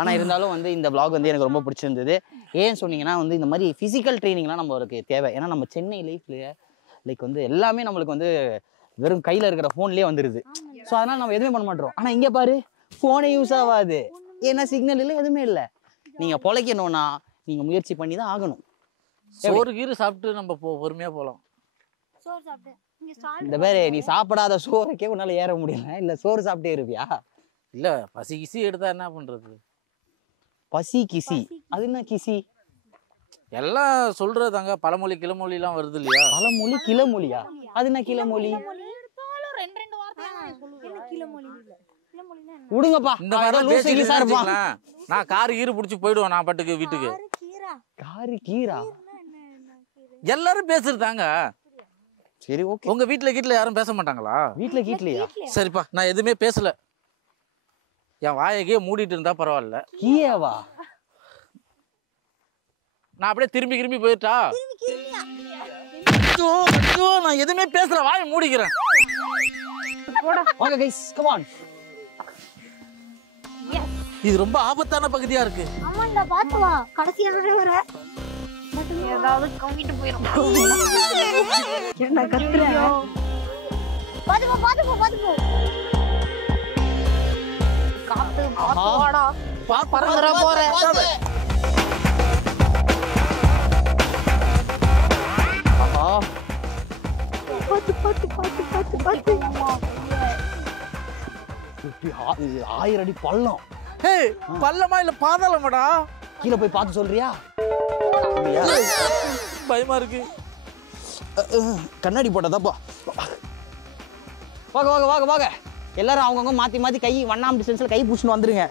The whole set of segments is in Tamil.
ஆனால் இருந்தாலும் வந்து இந்த vlog வந்து எனக்கு ரொம்ப பிடிச்சிருந்தது. ஏன்னு சொன்னீங்கன்னா வந்து இந்த மாதிரி ஃபிசிக்கல் ட்ரைனிங்லாம் நம்மளுக்கு தேவை. ஏன்னா நம்ம சென்னை லைஃப்ல லைக் வந்து எல்லாமே நம்மளுக்கு வந்து வெறும் கையில் இருக்கிற ஃபோன்லேயே வந்துடுது. ஸோ அதனால் நம்ம எதுவுமே பண்ண மாட்டோம். ஆனால் இங்கே பாரு ஃபோனே யூஸ் ஆகாது. ஏன்னா சிக்னல் இல்லை, எதுவுமே இல்லை. நீங்கள் பொழைக்கணும்னா நீங்கள் முயற்சி பண்ணி தான் ஆகணும். சோறு கீறு சாப்பிட்டு நம்ம பொறுமையாக போகலாம். இந்த பேரு நீ சாப்பிடாத சோறுக்கே உன்னால ஏற முடியல, இல்லை சோறு சாப்பிட்டே இருப்பியா? இல்லை பசி கிசி எடுத்தா என்ன பண்ணுறது? பசி கிசி அது என்ன கிசி? எல்லாம் சொல்றதாங்க, பழமொழி கிளமொழிலாம் வருது இல்லையா? பழமொழி கிளமொழியா? அது என்ன கிளமொழி? விடுங்கப்பா, இந்த மாதிரி பேசிட்டு இருப்பீங்களா? நான் காரு கீரு பிடிச்சி போயிடுவேன் நான் பாட்டுக்கு வீட்டுக்கு. காரு கீரா எல்லாரும் பேசுறதாங்க. சரி ஓகே. உங்க வீட்டுல யாரும் பேச மாட்டாங்களா? வீட்டுல கீட்லையா? சரிப்பா, நான் எதுவுமே பேசல. என் வாயகே மூடிட்டு இருந்தா பரவாயில்ல. கீயவா? நான் அப்படியே திரும்பி போயிட்டா? நான் எதுவுமே பேசல, வாயை மூடிக்கிறேன். வாங்க கைஸ், கம் ஆன். இது ரொம்ப ஆபத்தான பகுதியா இருக்கு. ஆமாண்டா, பாத்து வா. கடைசியா வர ஏதாவது கம்பிட்டு போயிடும். என்ன கத்துற? பாத்து போ. காத்து வாடா. பறந்துற போற. ஆஹா, பாத்து. 1000 அடி பள்ளம். ஏய், பள்ளமா இல்ல பாதாளமாடா? கீழே போய் பார்த்து சொல்றியா? பயமா இருக்கு. கண்ணாடி போட்டதாப்பா. வாங்க எல்லாரும் அவங்கவுங்க மாத்தி கை 1 டிஸ்டன்ஸ்ல கை புடிச்சுட்டு வந்துருங்க.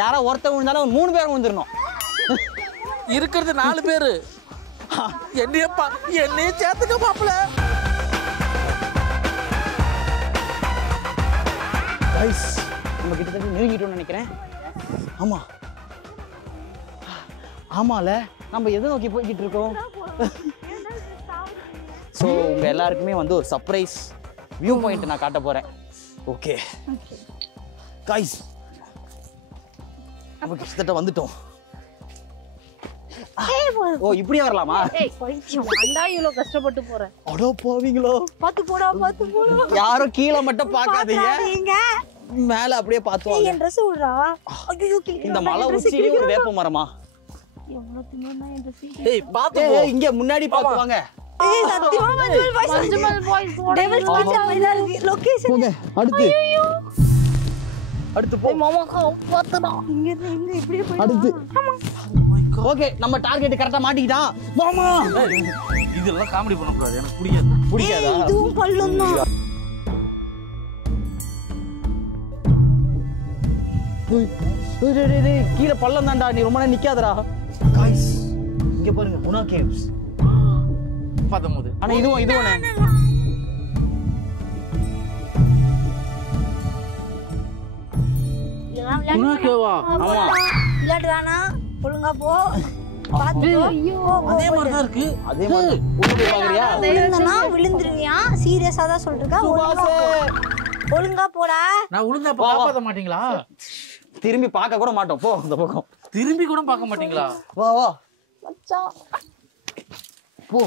யாரா ஒருத்தர் விழுந்தாலும் 3 பேர் விழுந்துடணும். இருக்கிறது 4 பேரு. என்னைய சேர்த்துக்க மாப்பிள. கைஸ், நம்ம கிட்டத்தட்ட நெருங்கிட்டோம்னு நினைக்கிறேன். ஆமால, நம்ம எதை நோக்கி போய்கிட்டு இருக்கோம்? ஸோ உங்க எல்லாருக்குமே வந்து ஒரு சர்ப்ரைஸ் வியூ பாயிண்ட் நான் காட்ட போறேன். ஓகே கைஸ், நம்ம கிட்டத்தட்ட வந்துட்டோம். ஓ, இப்படியே வரலாமா? இவ்வளவு கஷ்டப்பட்டு போறேன். அடோ போவீங்களோ? பாத்து போடா. யாரும் கீழே மட்டும் பார்க்காதீங்க, மேல அப்படியே பார்த்து வாங்க. என் Dress விடுறா. ஐயோ, இந்த மலை உச்சியிலே ஒரு வேப்ப மரமா? எவ்வளவு திமிரா என் Dress. ஏய் பாத்து இங்க முன்னாடி பார்த்து வாங்க. ஏய் சத்தியமா மஞ்சுமல் பாய்ஸ் டெவில்ஸ் பாய்ஸ் அவளா இருக்கு லொகேஷன். போங்க அடுத்து போ மாமா பாத்துடா. இங்க இப்படியே போய் அடுத்து. ஓகே, நம்ம டார்கெட் கரெக்ட்டா மாட்டிக்கிட்டான். மாமா, இதெல்லாம் காமெடி பண்ண கூடாது, எனக்கு பிடிக்காதா? இதுவும் பல்லும் தான். கீழே பள்ளம் தான்டா, நீ ரொம்ப நேரம் நிக்காதடா. गाइस, இங்க பாருங்க, குணா கேவ்ஸ். பாத்தம்போது ஆனா இதுவும் குணா கேவா? ஆமா, விளையாடுறானா? ஒழுங்கா போ. பாத்து போ. அதே மாதிரி தான் இருக்கு. அதே மாதிரி உள்ள போய் பாக்குறியா? விழுந்தனா விழுந்துருவியா? சீரியஸா தான் சொல்றேன். ஒழுங்கா போடா. நான் உளுந்தா காப்பாத்த மாட்டீங்களா? திரும்பி பார்க்க கூட மாட்டோம். போ இந்த பக்கம். திரும்பி கூட பார்க்க மாட்டீங்களா? வா மச்சான் போ.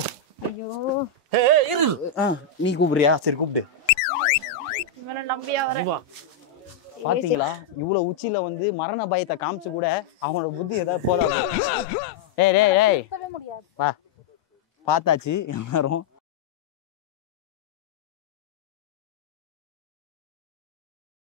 ஐயோ, ஏய் இரு. நீ கூப்பிடுறியா? சரி கூப்பிடு. இவனை நம்பியா வரேன். பாத்தீங்களா, இவ்வளவு உச்சியில வந்து மரண பயத்தை காமிச்சு கூட அவனோட புத்தி ஏதாவது போதாது. ஏய் வா, பார்த்தாச்சு எல்லாரும்.